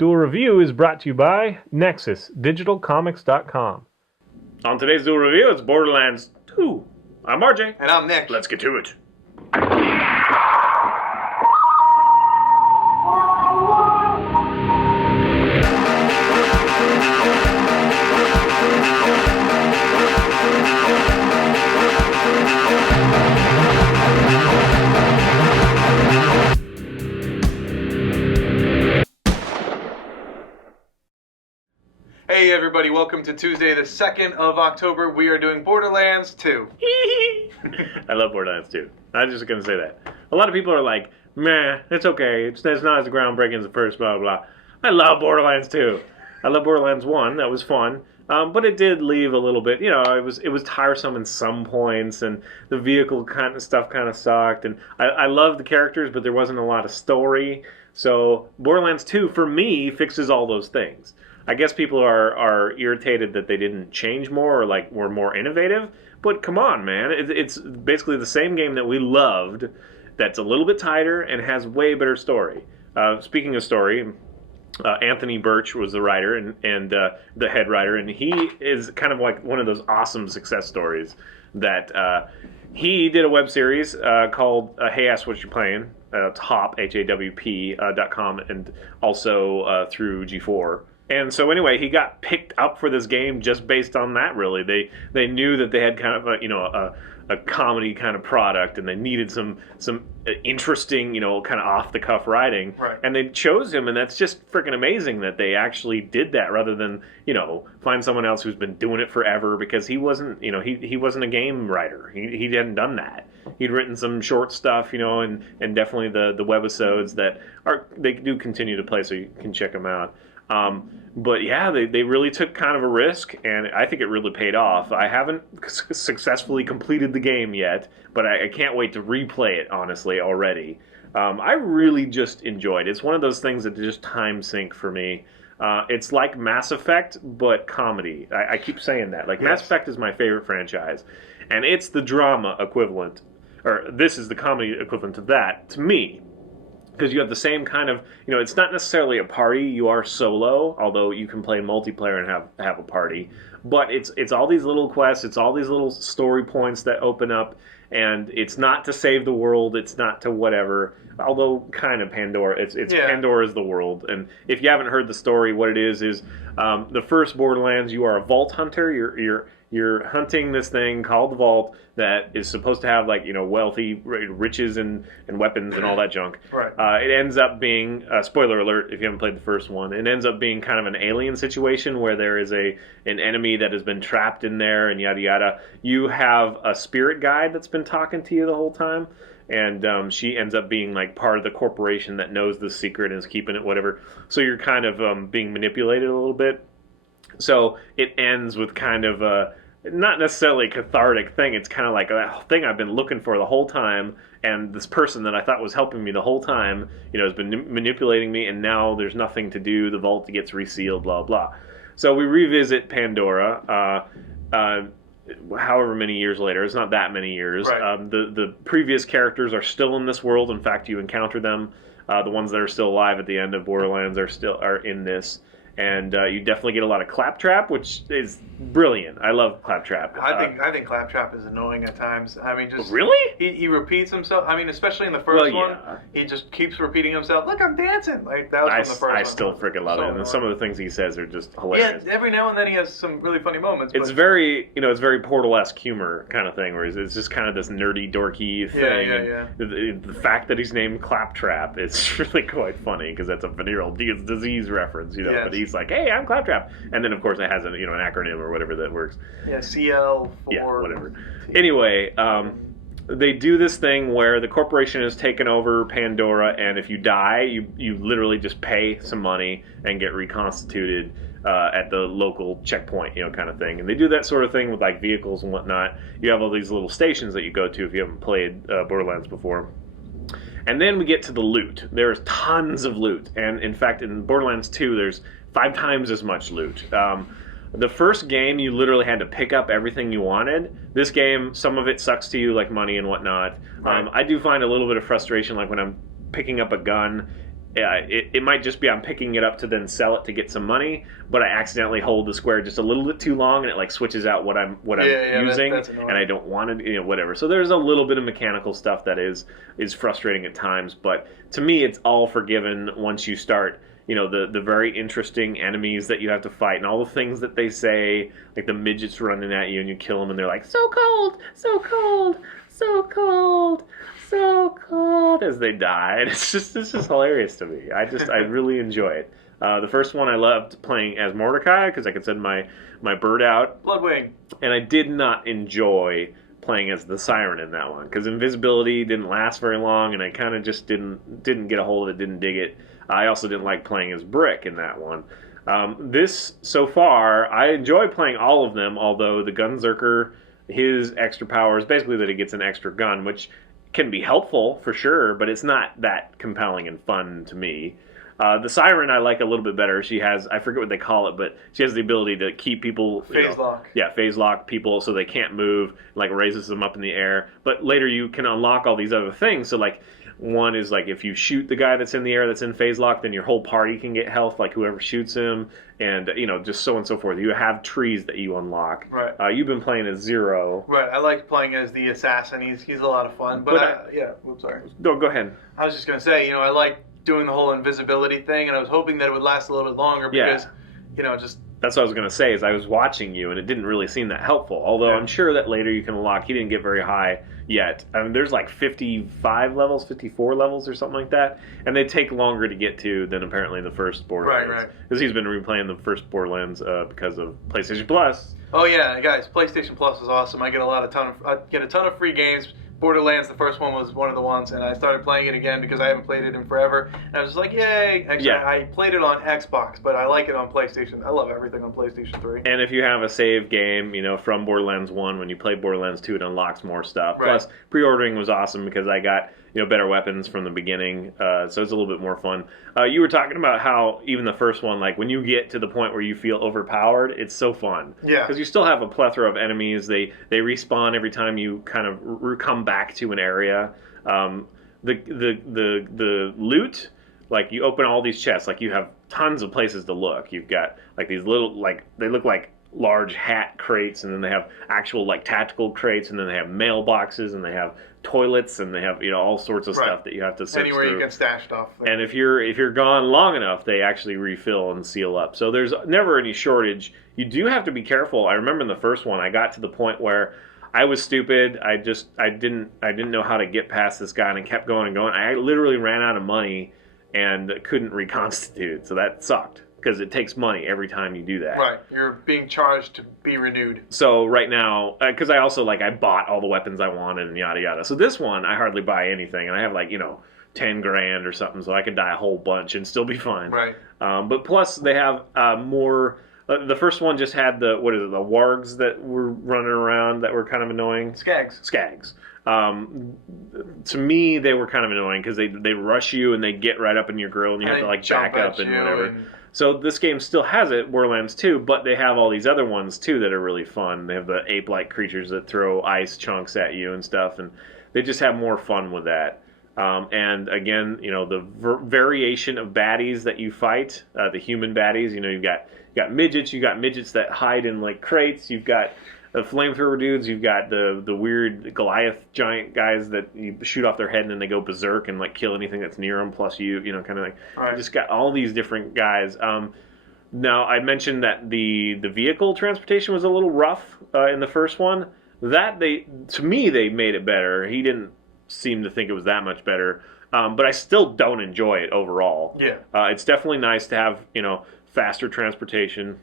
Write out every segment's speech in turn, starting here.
Duel Review is brought to you by NexusDigitalComics.com. On today's Duel Review, it's Borderlands 2. I'm RJ. And I'm Nick. Let's get to it. Hey everybody, welcome to Tuesday the 2nd of October. We are doing Borderlands 2. I love Borderlands 2. I'm just going to say that. A lot of people are like, meh, it's okay. It's not as groundbreaking as the first, blah, blah, blah. I love Borderlands 2. I love Borderlands 1. That was fun. But it did leave a little bit, it was tiresome in some points, and the vehicle kind of stuff kind of sucked. And I loved the characters, but there wasn't a lot of story. So Borderlands 2, for me, fixes all those things. I guess people are irritated that they didn't change more or were more innovative. But come on, man. It's basically the same game that we loved that's a little bit tighter and has way better story. Speaking of story, Anthony Birch was the writer and the head writer, and he is kind of like one of those awesome success stories that he did a web series called Hey Ask What You're Playing. It's HOP, HAWP.com, and also through G4. And so anyway, he got picked up for this game just based on that, really. They knew that they had kind of a comedy kind of product, and they needed some interesting, kind of off-the-cuff writing. Right. And they chose him, and that's just freaking amazing that they actually did that rather than, find someone else who's been doing it forever, because he wasn't, he wasn't a game writer. He hadn't done that. He'd written some short stuff, and definitely the webisodes they do continue to play, so you can check them out. But yeah, they really took kind of a risk, and I think it really paid off. I haven't successfully completed the game yet, but I can't wait to replay it, honestly, already. I really just enjoyed it. It's one of those things that just time sink for me. It's like Mass Effect, but comedy. I keep saying that. Yes. Mass Effect is my favorite franchise, and it's the drama equivalent, or this is the comedy equivalent of that, to me. Because you have the same kind of, it's not necessarily a party. You are solo, although you can play multiplayer and have a party. But it's all these little quests. It's all these little story points that open up. And it's not to save the world. It's not to whatever. Although kind of Pandora. It's Pandora's the world. And if you haven't heard the story, what it is the first Borderlands. You are a vault hunter. You're hunting this thing called the Vault that is supposed to have wealthy riches and weapons and all that junk. Right. It ends up being spoiler alert if you haven't played the first one. It ends up being kind of an alien situation where there is an enemy that has been trapped in there and yada yada. You have a spirit guide that's been talking to you the whole time. And she ends up being part of the corporation that knows the secret and is keeping it, whatever. So you're kind of being manipulated a little bit. So it ends with kind of not necessarily a cathartic thing. It's kind of like that thing I've been looking for the whole time, and this person that I thought was helping me the whole time, has been manipulating me, and now there's nothing to do. The vault gets resealed, blah, blah. So we revisit Pandora, however many years later. It's not that many years. Right. The previous characters are still in this world. In fact, you encounter them. The ones that are still alive at the end of Borderlands are in this. And you definitely get a lot of Claptrap, which is brilliant. I love Claptrap. I think Claptrap is annoying at times. I mean, just really, he repeats himself. I mean, especially in the first one, he just keeps repeating himself. Look, I'm dancing. That was from the first one. I still freaking love it. And some of the things he says are just hilarious. Yeah, every now and then he has some really funny moments. It's very, it's very Portal-esque humor kind of thing, where it's just kind of this nerdy, dorky thing. Yeah. The fact that he's named Claptrap is really quite funny, because that's a venereal disease reference, Yes. But he's like, hey, I'm Claptrap. And then, of course, it has an acronym or whatever that works. Yeah, CL4. Yeah, whatever. Anyway, they do this thing where the corporation has taken over Pandora, and if you die, you literally just pay some money and get reconstituted at the local checkpoint, kind of thing. And they do that sort of thing with vehicles and whatnot. You have all these little stations that you go to if you haven't played Borderlands before. And then we get to the loot. There's tons of loot. And in fact, in Borderlands 2, there's 5 times as much loot. The first game, you literally had to pick up everything you wanted. This game, some of it sucks to you, like money and whatnot. Right. I do find a little bit of frustration, like when I'm picking up a gun, it might just be I'm picking it up to then sell it to get some money, but I accidentally hold the square just a little bit too long, and it like switches out what I'm using, and I don't want to, whatever. So there's a little bit of mechanical stuff that is frustrating at times, but to me, it's all forgiven once you start. The very interesting enemies that you have to fight and all the things that they say, like the midgets running at you and you kill them and they're like, so cold, so cold, so cold, so cold, as they die. And it's just hilarious to me. I really enjoy it. The first one I loved playing as Mordecai because I could send my bird out. Bloodwing. And I did not enjoy playing as the Siren in that one because invisibility didn't last very long and I kind of just didn't get a hold of it, didn't dig it. I also didn't like playing as Brick in that one. This, so far, I enjoy playing all of them, although the Gunzerker, his extra power is basically that he gets an extra gun, which can be helpful for sure, but it's not that compelling and fun to me. The Siren I like a little bit better. She has, I forget what they call it, but she has the ability to keep people... Phase lock. Yeah, phase lock people so they can't move, like raises them up in the air. But later you can unlock all these other things, so like... One is like if you shoot the guy that's in the air that's in phase lock, then your whole party can get health, like whoever shoots him, and just so on and so forth. You have trees that you unlock. Right. You've been playing as Zero. Right. I like playing as the assassin. He's a lot of fun. But Oops, sorry. No, go ahead. I was just gonna say, I like doing the whole invisibility thing, and I was hoping that it would last a little bit longer because, just. That's what I was going to say, is I was watching you, and it didn't really seem that helpful. Although I'm sure that later you can unlock. He didn't get very high yet. I mean, there's like 55 levels, 54 levels or something like that. And they take longer to get to than apparently the first Borderlands. Right. Because he's been replaying the first Borderlands because of PlayStation Plus. Oh, yeah, guys, PlayStation Plus is awesome. I get a ton of free games. Borderlands, the first one, was one of the ones, and I started playing it again because I haven't played it in forever. And I was just like, yay! Actually, I played it on Xbox, but I like it on PlayStation. I love everything on PlayStation 3. And if you have a save game, from Borderlands 1, when you play Borderlands 2, it unlocks more stuff. Right. Plus, pre-ordering was awesome because I got better weapons from the beginning, so it's a little bit more fun. You were talking about how even the first one, like when you get to the point where you feel overpowered, it's so fun. Yeah. Because you still have a plethora of enemies. They respawn every time you kind of come back to an area. The loot, like you open all these chests, like you have tons of places to look. You've got like these little, like they look like large hat crates, and then they have actual like tactical crates, and then they have mailboxes, and they have toilets, and they have all sorts of stuff that you have to search anywhere through. You can stash stuff. And if you're gone long enough, they actually refill and seal up. So there's never any shortage. You do have to be careful. I remember in the first one, I got to the point where I was stupid. I didn't know how to get past this guy, and I kept going and going. I literally ran out of money and couldn't reconstitute. So that sucked. Because it takes money every time you do that. Right. You're being charged to be renewed. So right now, because I also, I bought all the weapons I wanted and yada yada. So this one, I hardly buy anything. And I have 10 grand or something, so I could die a whole bunch and still be fine. Right. But plus, they have more... the first one just had the wargs that were running around that were kind of annoying. Skags. To me, they were kind of annoying because they rush you and they get right up in your grill and you have to back up and whatever. So this game still has it, Borderlands 2, but they have all these other ones too that are really fun. They have the ape-like creatures that throw ice chunks at you and stuff, and they just have more fun with that. And again, the variation of baddies that you fight, the human baddies. You've got midgets that hide in crates. You've got the flamethrower dudes. You've got the weird Goliath giant guys that you shoot off their head and then they go berserk and kill anything that's near them. Plus you kind of right. You just got all these different guys. Now I mentioned that the vehicle transportation was a little rough in the first one. To me they made it better. He didn't seem to think it was that much better. But I still don't enjoy it overall. Yeah. It's definitely nice to have faster transportation.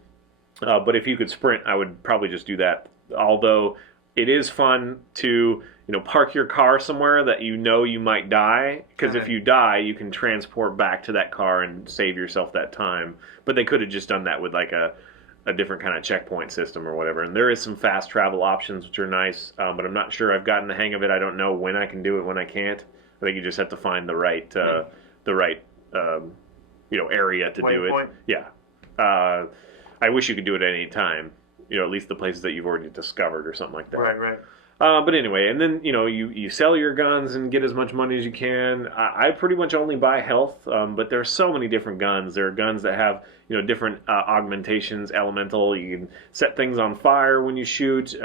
But if you could sprint, I would probably just do that. Although it is fun to park your car somewhere that you might die, because if you die, you can transport back to that car and save yourself that time. But they could have just done that with a different kind of checkpoint system or whatever. And there is some fast travel options which are nice, but I'm not sure I've gotten the hang of it. I don't know when I can do it, when I can't. I think you just have to find the right area to do it. Yeah. I wish you could do it at any time. At least the places that you've already discovered or something like that. Right. But anyway, and then you sell your guns and get as much money as you can. I pretty much only buy health, but there are so many different guns. There are guns that have different augmentations, elemental. You can set things on fire when you shoot.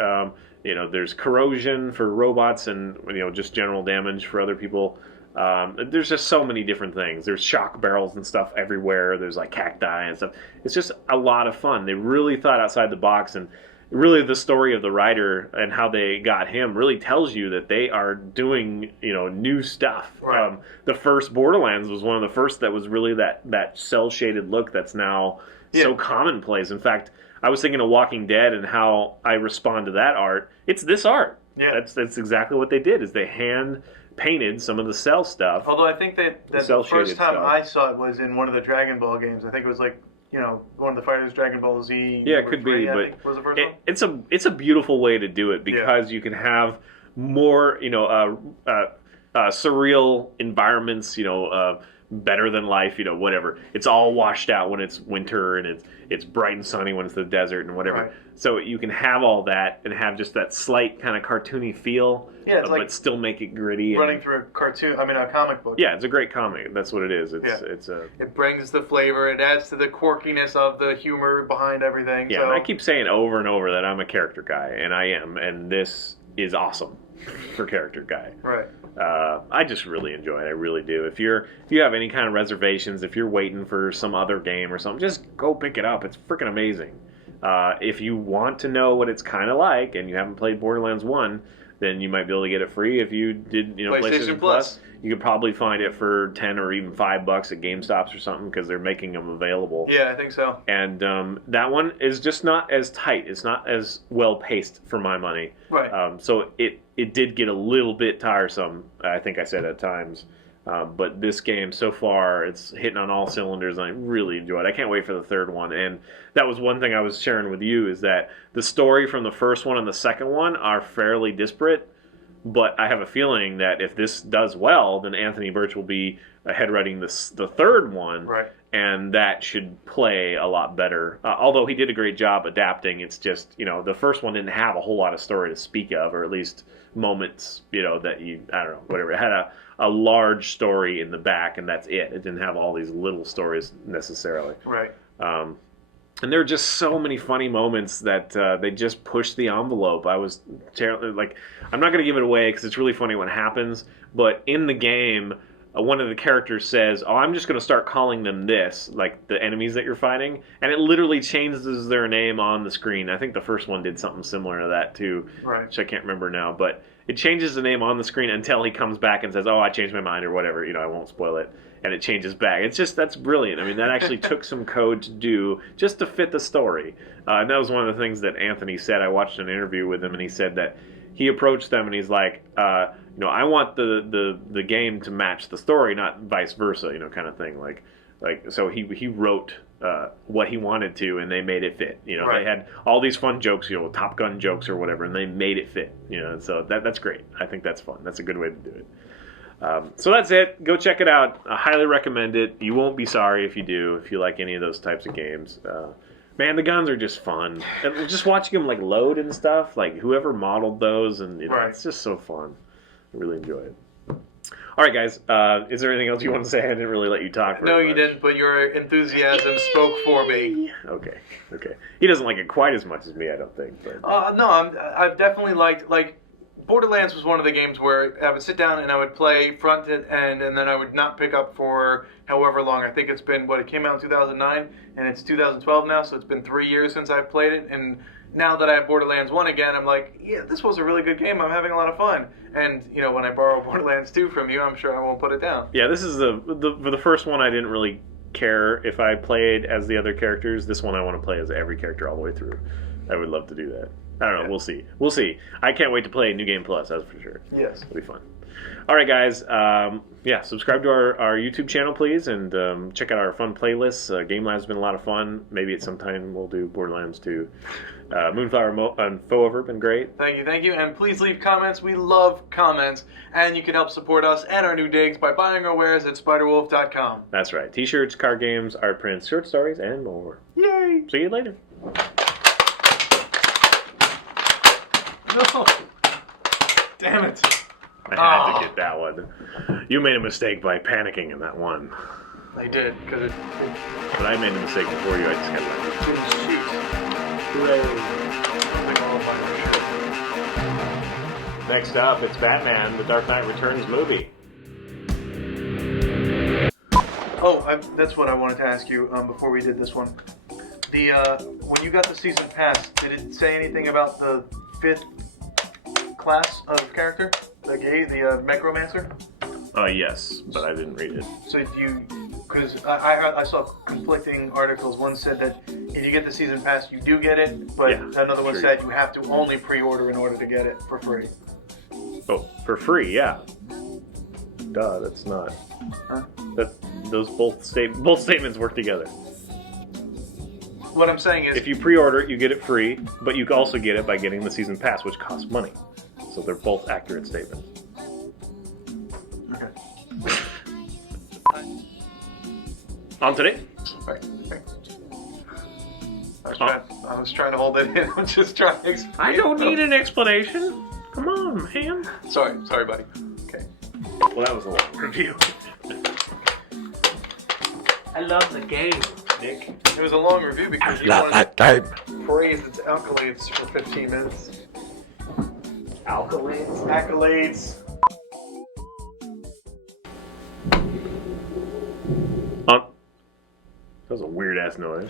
There's corrosion for robots and just general damage for other people. There's just so many different things. There's shock barrels and stuff everywhere. There's like cacti and stuff. It's just a lot of fun. They really thought outside the box, and really the story of the writer and how they got him really tells you that they are doing new stuff. Right. The first Borderlands was one of the first that was really that cell shaded look that's now so commonplace. In fact, I was thinking of Walking Dead and how I respond to that art. It's this art. Yeah. That's exactly what they did. Is they hand painted some of the cell stuff. Although I think that the first time I saw it was in one of the Dragon Ball games. I think it was like one of the fighters, Dragon Ball Z. Yeah, it could be, I but think was the first one. It's a beautiful way to do it because you can have more surreal environments. Better than life. Whatever. It's all washed out when it's winter and it's bright and sunny when it's the desert and whatever. Right. So you can have all that and have just that slight kind of cartoony feel. Yeah, it's but still make it gritty. Running through a comic book. Yeah, it's a great comic. That's what it is. It brings the flavor. It adds to the quirkiness of the humor behind everything. Yeah, so. and I keep saying over and over that I'm a character guy, and I am, and this is awesome for character guy. Right. I just really enjoy it. I really do. If you have any kind of reservations, if you're waiting for some other game or something, just go pick it up. It's freaking amazing. If you want to know what it's kind of like, and you haven't played Borderlands 1, then you might be able to get it free. If you did, PlayStation Plus, you could probably find it for $10 or even $5 at GameStops or something because they're making them available. Yeah, I think so. And that one is just not as tight. It's not as well paced for my money. Right. So it did get a little bit tiresome. I think I said at times. But this game so far, it's hitting on all cylinders, and I really enjoy it. I can't wait for the third one. And that was one thing I was sharing with you, is that the story from the first one and the second one are fairly disparate. But I have a feeling that if this does well, then Anthony Birch will be head writing the third one. Right. And that should play a lot better. Although he did a great job adapting, it's just, the first one didn't have a whole lot of story to speak of, or at least moments, that I don't know, whatever. It had a large story in the back, and that's it. It didn't have all these little stories necessarily. Right. And there are just so many funny moments that they just push the envelope. I was like, I'm not going to give it away because it's really funny what happens, but in the game, one of the characters says, "Oh, I'm just going to start calling them this," like the enemies that you're fighting, and it literally changes their name on the screen. I think the first one did something similar to that too, right. Which I can't remember now, but it changes the name on the screen until he comes back and says, "Oh, I changed my mind," or whatever. I won't spoil it, and it changes back. It's just, that's brilliant. I mean, that actually took some code to do just to fit the story, and that was one of the things that Anthony said. I watched an interview with him, and he said that he approached them and he's like, I want the game to match the story, not vice versa, kind of thing. Like so he wrote what he wanted to, and they made it fit. Right. They had all these fun jokes, Top Gun jokes or whatever, and they made it fit. So that's great. I think that's fun. That's a good way to do it. So that's it. Go check it out. I highly recommend it. You won't be sorry if you do, if you like any of those types of games. Man, the guns are just fun. And just watching them load and stuff, whoever modeled those, and right. It's just so fun. I really enjoy it. All right, guys. Is there anything else you want to say? I didn't really let you talk. No, you didn't. But your enthusiasm spoke for me. Okay. He doesn't like it quite as much as me, I don't think. But. No, I've definitely liked Borderlands was one of the games where I would sit down and I would play front to end, and then I would not pick up for however long. I think it's been, it came out in 2009, and it's 2012 now, so it's been 3 years since I've played it, and now that I have Borderlands 1 again, I'm like, yeah, this was a really good game. I'm having a lot of fun. And, when I borrow Borderlands 2 from you, I'm sure I won't put it down. Yeah, this is for the first one, I didn't really care if I played as the other characters. This one I want to play as every character all the way through. I would love to do that. I don't know. Yeah. We'll see. I can't wait to play New Game Plus, that's for sure. Yes. It'll be fun. All right, guys. Subscribe to our YouTube channel, please, and check out our fun playlists. Game Lab's been a lot of fun. Maybe at some time we'll do Borderlands 2. Moonflower and Faux Over been great. Thank you. And please leave comments. We love comments. And you can help support us and our new digs by buying our wares at spiderwolf.com. That's right. T-shirts, card games, art prints, short stories, and more. Yay! See you later. No. Damn it. I had to get that one. You made a mistake by panicking in that one. I did, because it But I made a mistake before you. I just kept that. didn't shoot. Hooray. Next up, it's Batman, The Dark Knight Returns movie. Oh, that's what I wanted to ask you before we did this one. When you got the season pass, did it say anything about the 5th class of character? The Necromancer? Yes, but I didn't read it. So because I saw conflicting articles. One said that if you get the season pass, you do get it, but another one said you have to only pre-order in order to get it for free. Oh, for free, yeah. Duh, that's not. Huh? Those both statements work together. What I'm saying is, if you pre-order it, you get it free, but you also get it by getting the season pass, which costs money. So they're both accurate statements. okay. On today? Right. I was trying to hold it in. I'm just trying to explain. I don't need an explanation. Come on, man. Sorry, buddy. Okay. Well, that was a long review. I love the game, Nick. It was a long review because you wanted to praise its accolades for 15 minutes. Accolades. That was a weird ass noise.